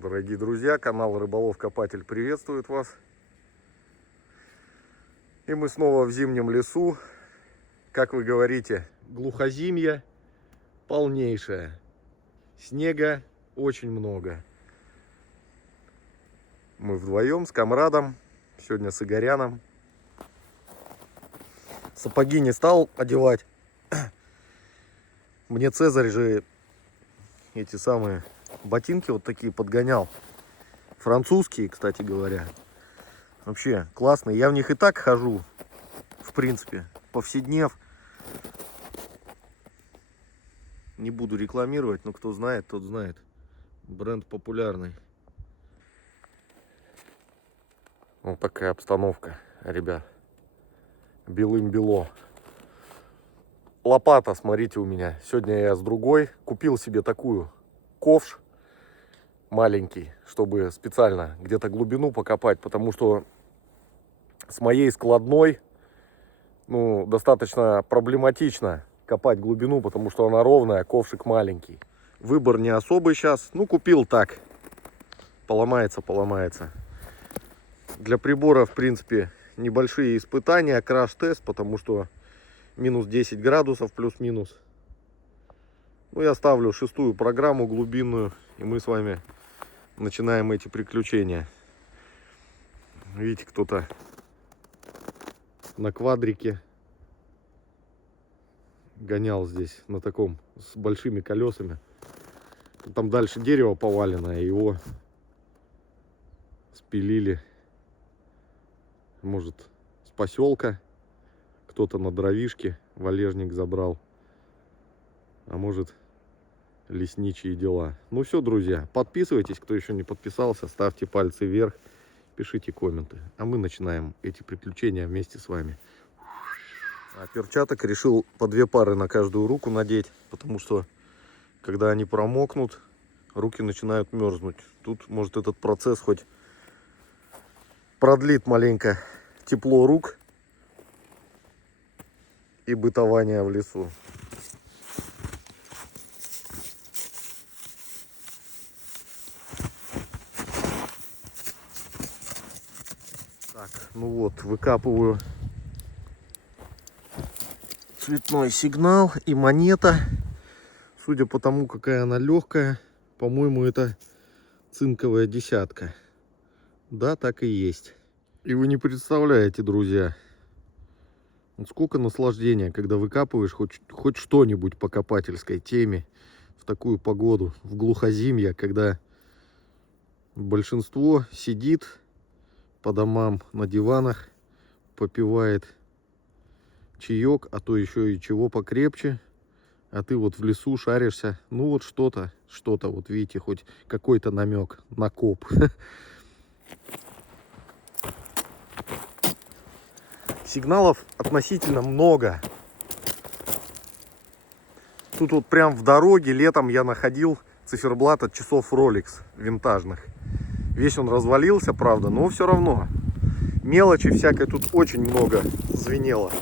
Дорогие друзья, канал Рыболов Копатель приветствует вас. И мы снова в зимнем лесу. Как вы говорите, глухозимье полнейшее. Снега очень много. Мы вдвоем с комрадом. Сегодня с Игоряном. Сапоги не стал одевать. Мне Цезарь же эти самые ботинки вот такие подгонял. Французские, кстати говоря. Вообще классные. Я в них и так хожу. В принципе, повседнев. Не буду рекламировать, но кто знает, тот знает. Бренд популярный. Вот такая обстановка, ребят. Белым-бело. Лопата, смотрите, у меня. Сегодня я с другой. Купил себе такую ковш маленький, чтобы специально где-то глубину покопать, потому что с моей складной, достаточно проблематично копать глубину, потому что она ровная, ковшик маленький. Выбор не особый сейчас. Купил так. Поломается. Для прибора, в принципе, небольшие испытания, краш-тест, потому что минус 10 градусов, плюс-минус. Я ставлю 6-ю программу глубинную, и мы с вами начинаем эти приключения. Видите, кто-то на квадрике гонял здесь, на таком, с большими колесами. Там дальше дерево поваленное, его спилили, может, с поселка. Кто-то на дровишке валежник забрал, а может, лесничие дела. Все, друзья, подписывайтесь, кто еще не подписался, ставьте пальцы вверх, пишите комменты, а мы начинаем эти приключения вместе с вами. Перчаток решил по 2 пары на каждую руку надеть, потому что когда они промокнут, руки начинают мерзнуть. Тут может этот процесс хоть продлит маленько тепло рук и бытование в лесу. Так, выкапываю цветной сигнал и монета. Судя по тому, какая она легкая, по-моему, это цинковая десятка. Да, так и есть. И вы не представляете, друзья, сколько наслаждения, когда выкапываешь хоть что-нибудь по копательской теме в такую погоду, в глухозимье, когда большинство сидит по домам на диванах, попивает чаек, а то еще и чего покрепче, а ты в лесу шаришься. Что-то, видите, хоть какой-то намек на коп. Сигналов относительно много. Тут прям в дороге летом я находил циферблат от часов Rolex винтажных. Весь он развалился, правда, но все равно. Мелочи всякой тут очень много звенело.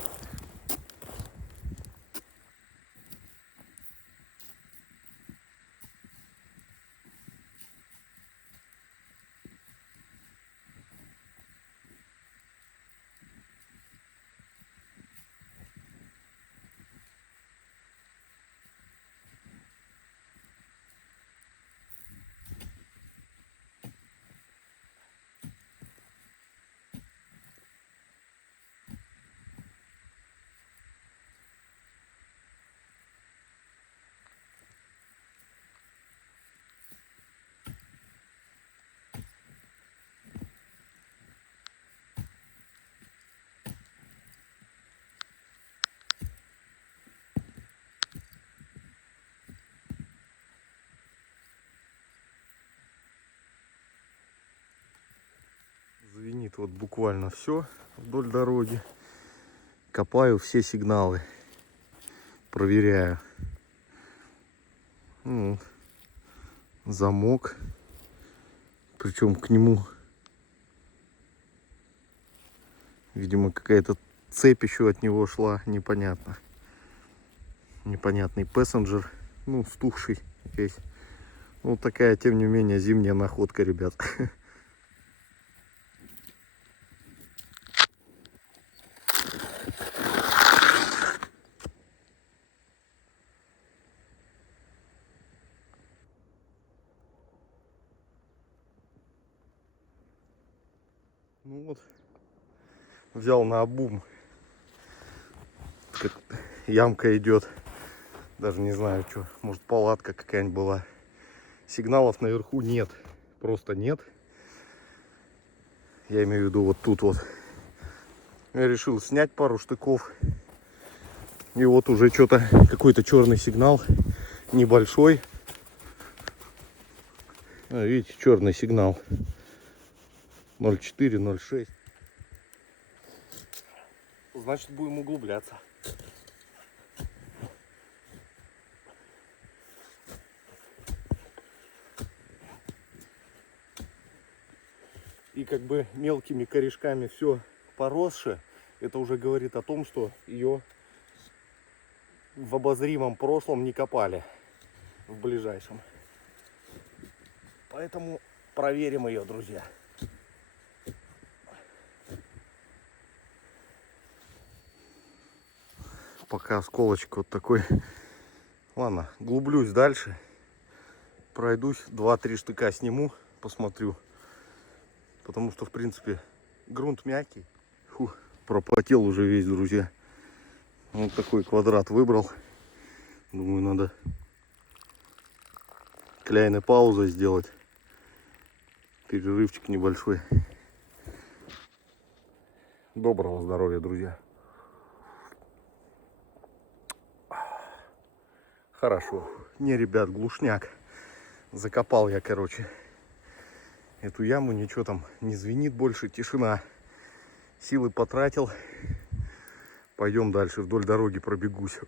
Звенит буквально все вдоль дороги. Копаю все сигналы. Проверяю. Замок. Причем к нему, видимо, какая-то цепь еще от него шла. Непонятно. Непонятный пассенджер. Стухший весь. Ну, такая, тем не менее, зимняя находка, ребят. Ну вот, взял на обум. Ямка идет. Даже не знаю, что. Может, палатка какая-нибудь была. Сигналов наверху нет. Просто нет. Я имею в виду вот тут вот. Я решил снять пару штыков. И вот уже что-то, какой-то черный сигнал. Небольшой. Видите, черный сигнал. 0,4, 0,6. Значит, будем углубляться. И как бы мелкими корешками все поросшее. Это уже говорит о том, что ее в обозримом прошлом не копали. В ближайшем. Поэтому проверим ее, друзья. Пока осколочек вот такой. Ладно, глублюсь дальше. Пройдусь, 2-3 штыка сниму, посмотрю. Потому что, в принципе, грунт мягкий. Фу, пропотел уже весь, друзья. Вот такой квадрат выбрал. Думаю, надо кляйной паузой сделать. Перерывчик небольшой. Доброго здоровья, друзья. Хорошо. Не, ребят, глушняк. Закопал я, короче, эту яму. Ничего там не звенит больше. Тишина. Силы потратил. Пойдем дальше. Вдоль дороги пробегусь.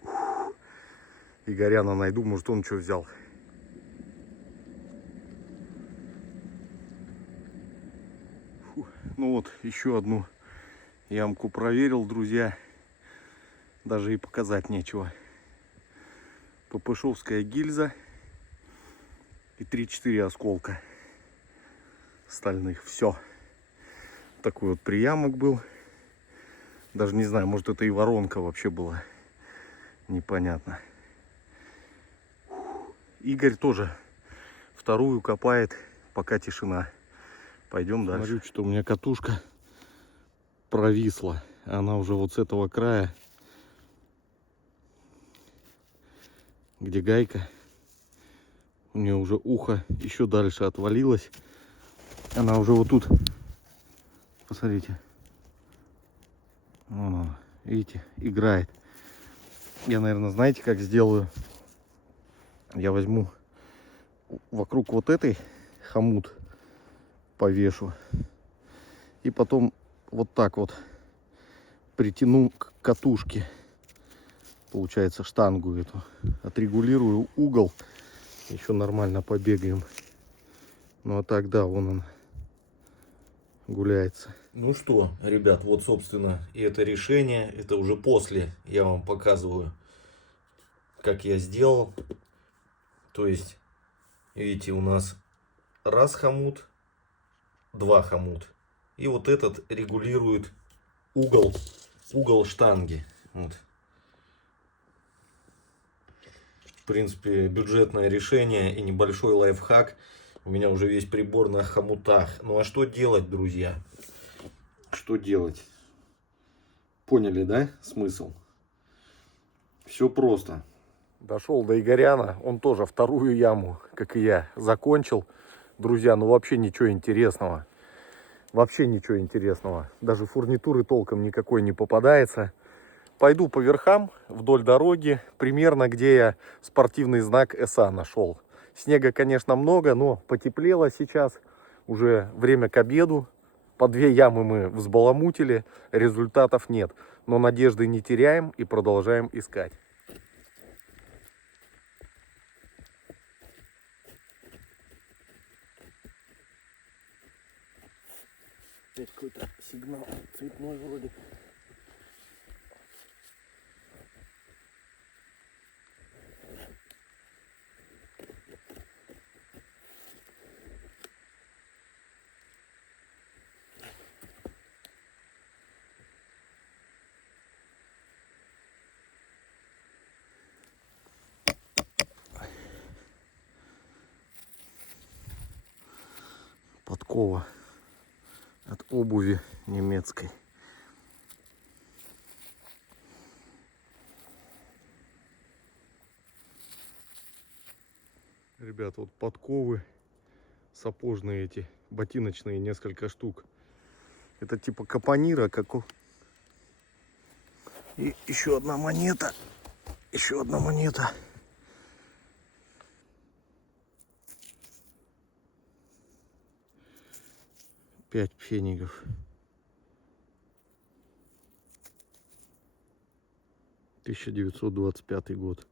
Игоряна найду. Может, он что взял. Фу. Ну вот, еще одну ямку проверил, друзья. Даже и показать нечего. ППШовская гильза. И 3-4 осколка стальных. Все. Такой вот приямок был. Даже не знаю, может, это и воронка вообще была. Непонятно. Игорь тоже вторую копает, пока тишина. Пойдем дальше. Смотрю, что у меня катушка провисла. Она уже вот с этого края, где гайка, у нее уже ухо еще дальше отвалилось. Она уже вот тут, посмотрите, вон она, видите, играет. Я, наверное, знаете, как сделаю? Я возьму вокруг вот этой хомут повешу и потом вот так вот притяну к катушке. Получается, штангу эту. Отрегулирую угол. Еще нормально побегаем. Ну а так, да, вон он гуляется. Ну что, ребят, вот, собственно, и это решение. Это уже после я вам показываю, как я сделал. То есть, видите, у нас раз хомут, два хомут. И вот этот регулирует угол штанги. Вот. В принципе, бюджетное решение и небольшой лайфхак. У меня уже весь прибор на хомутах. Ну а что делать, друзья? Что делать? Поняли, да, смысл? Все просто. Дошел до Игоряна. Он тоже вторую яму, как и я, закончил. Друзья, ну вообще ничего интересного. Вообще ничего интересного. Даже фурнитуры толком никакой не попадается. Пойду по верхам вдоль дороги, примерно где я спортивный знак СА нашел. Снега, конечно, много, но потеплело сейчас. Уже время к обеду. По 2 ямы мы взбаламутили, результатов нет. Но надежды не теряем и продолжаем искать. Опять какой-то сигнал цветной вроде. Подкова от обуви немецкой. Ребят, вот подковы сапожные эти, ботиночные, несколько штук. Это типа капонира, как у... И еще одна монета. Еще одна монета. Пять пфенигов. 1925 год.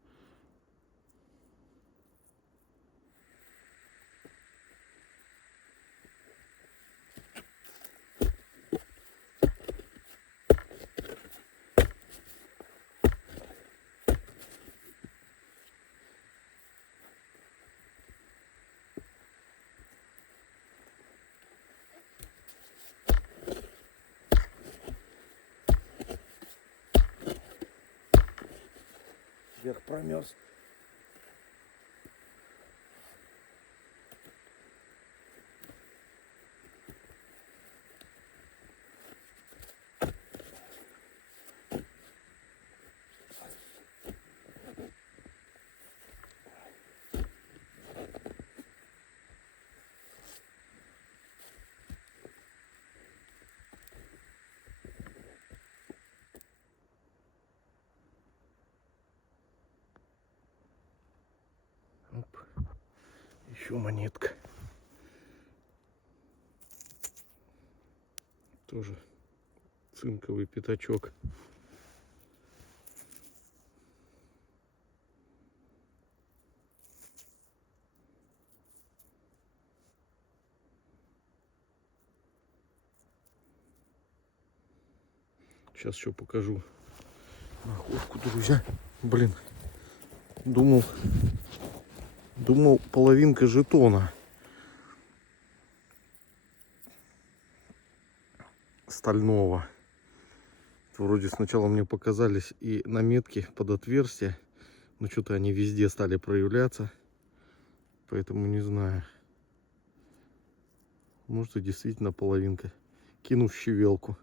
Вверх промерз. Оп. Еще монетка. Тоже цинковый пятачок. Сейчас еще покажу находку, друзья. Блин, думал половинка жетона стального. Вроде сначала мне показались и наметки под отверстие, но что-то они везде стали проявляться, поэтому не знаю. Может, и действительно половинка. Кину в щевелку.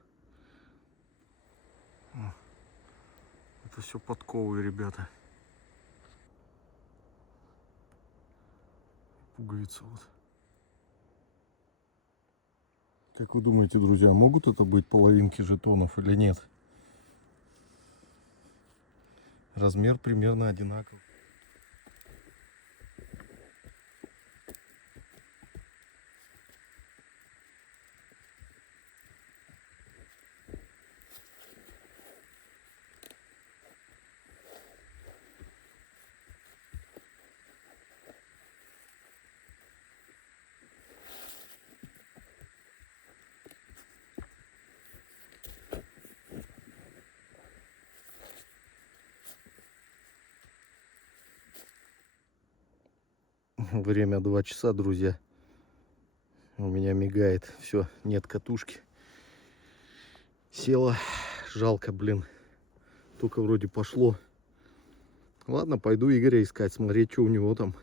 Это все подковы, ребята. Пуговица вот. Как вы думаете, друзья, могут это быть половинки жетонов или нет? Размер примерно одинаковый. Время 2 часа, друзья. У меня мигает. Все, нет катушки. Села. Жалко, блин. Только вроде пошло. Ладно, пойду Игоря искать, смотреть, что у него там.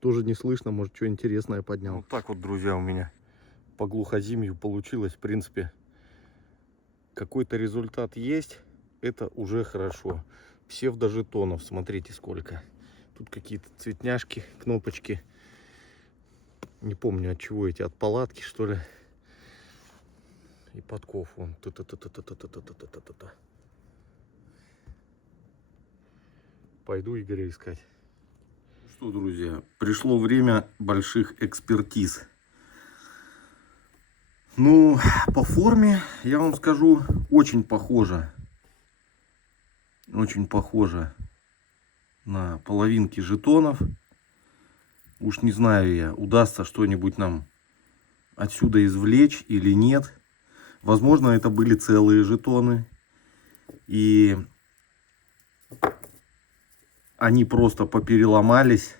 Тоже не слышно, может, что интересное поднял. Вот так вот, друзья, у меня по глухозимью получилось. В принципе, какой-то результат есть. Это уже хорошо. Псевдожетонов, смотрите сколько. Тут какие-то цветняшки, кнопочки. Не помню, от чего эти, от палатки, что ли. И подков вон. Пойду Игоря искать. Что, друзья, пришло время больших экспертиз. Ну, по форме, я вам скажу, очень похоже. Очень похоже на половинки жетонов. Уж не знаю я, удастся что-нибудь нам отсюда извлечь или нет. Возможно, это были целые жетоны. И они просто попереломались.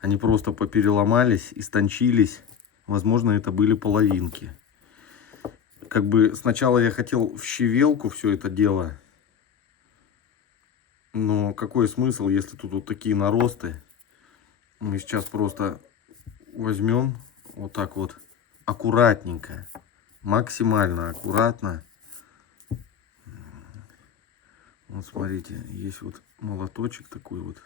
Они просто попереломались, истончились. Возможно, это были половинки. Как бы сначала я хотел в щевелку все это дело. Но какой смысл, если тут вот такие наросты? Мы сейчас просто возьмем Вот так вот аккуратненько, максимально аккуратно. Вот смотрите, есть вот молоточек такой вот,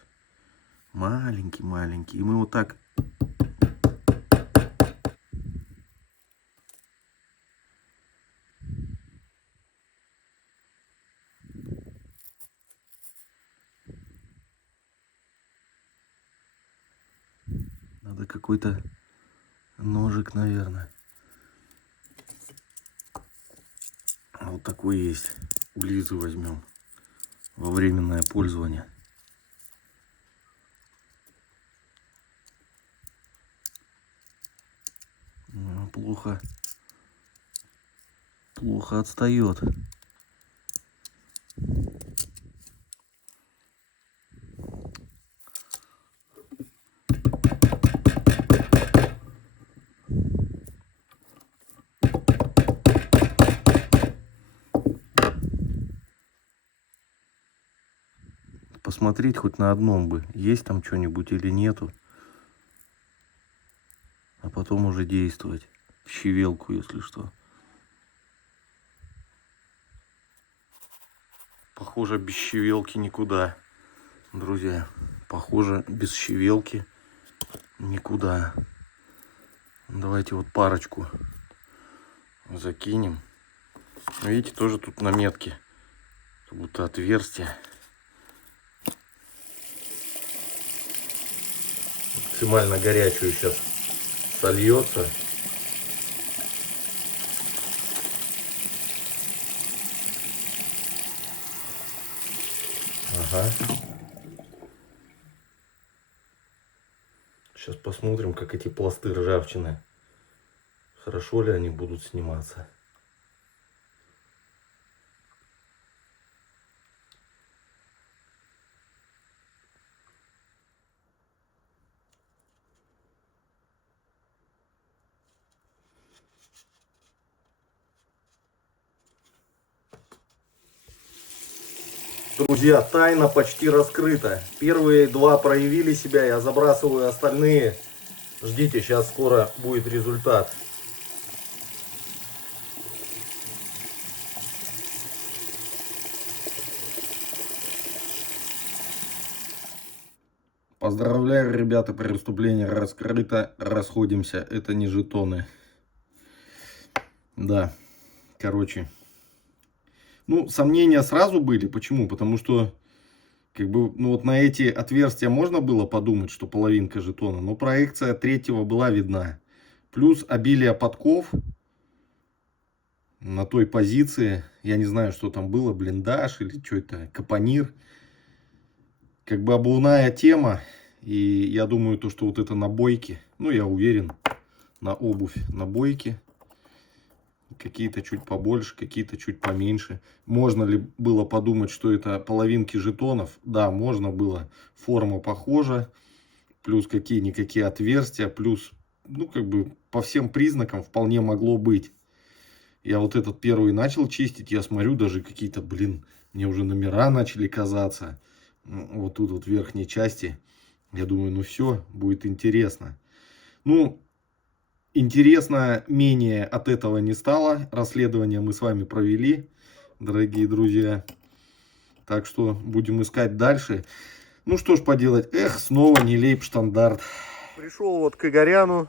маленький-маленький. И мы вот так надо какой-то ножик, наверное. Вот такой есть. У Лизы возьмем во временное пользование. Плохо отстает. Посмотреть хоть на одном бы, есть там что-нибудь или нету. А потом уже действовать. В щевелку, если что. Похоже, без щевелки никуда, друзья. Похоже, без щевелки никуда. Давайте вот парочку закинем. Видите, тоже тут наметки. Как будто отверстие. Максимально горячую сейчас сольется. Ага. Сейчас посмотрим, как эти пласты ржавчины, хорошо ли они будут сниматься. Друзья, тайна почти раскрыта. Первые два проявили себя, я забрасываю остальные. Ждите, сейчас скоро будет результат. Поздравляю, ребята, преступление раскрыто. Расходимся. Это не жетоны. Да, короче. Ну, сомнения сразу были. Почему? Потому что, как бы, ну вот на эти отверстия можно было подумать, что половинка жетона. Но проекция третьего была видна. Плюс обилие подков на той позиции. Я не знаю, что там было. Блиндаж или что это? Капонир. Как бы обувная тема. И я думаю, то, что вот это набойки. Ну, я уверен, на обувь набойки. Какие-то чуть побольше, какие-то чуть поменьше. Можно ли было подумать, что это половинки жетонов? Да, можно было. Форма похожа. Плюс какие-никакие отверстия. Плюс, ну, как бы по всем признакам вполне могло быть. Я вот этот первый начал чистить. Я смотрю, даже какие-то, блин, мне уже номера начали казаться. Вот тут вот в верхней части. Я думаю, ну все, будет интересно. Ну, интересно менее от этого не стало. Расследование мы с вами провели, дорогие друзья. Так что будем искать дальше. Ну что ж поделать. Эх, снова не лейбштандарт. Пришел вот к Игоряну.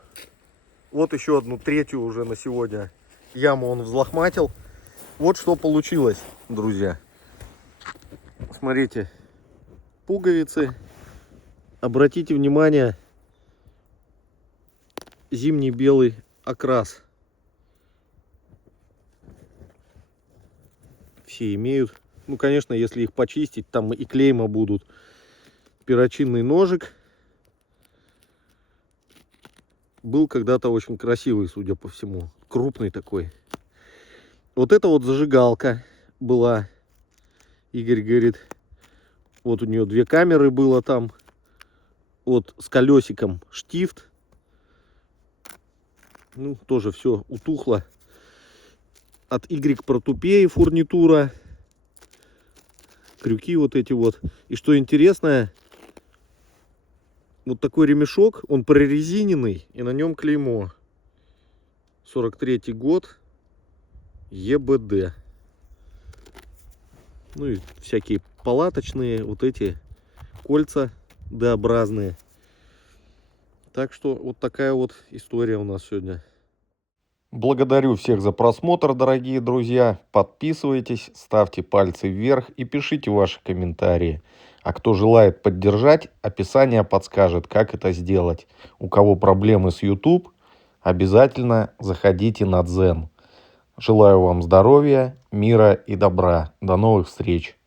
Вот еще одну, третью уже на сегодня яму он взлохматил. Вот что получилось, друзья. Смотрите. Пуговицы. Обратите внимание. Зимний белый окрас. Все имеют. Ну, конечно, если их почистить, там и клейма будут. Перочинный ножик. Был когда-то очень красивый, судя по всему. Крупный такой. Вот это вот зажигалка была. Игорь говорит, вот у нее 2 камеры было там. Вот с колесиком штифт. Ну, тоже все утухло. От Y протупеи фурнитура. Крюки вот эти вот. И что интересное, вот такой ремешок, он прорезиненный, и на нем клеймо. 43-й год. ЕБД. Ну и всякие палаточные вот эти кольца Д-образные. Так что вот такая вот история у нас сегодня. Благодарю всех за просмотр, дорогие друзья. Подписывайтесь, ставьте пальцы вверх и пишите ваши комментарии. А кто желает поддержать, описание подскажет, как это сделать. У кого проблемы с YouTube, обязательно заходите на Дзен. Желаю вам здоровья, мира и добра. До новых встреч!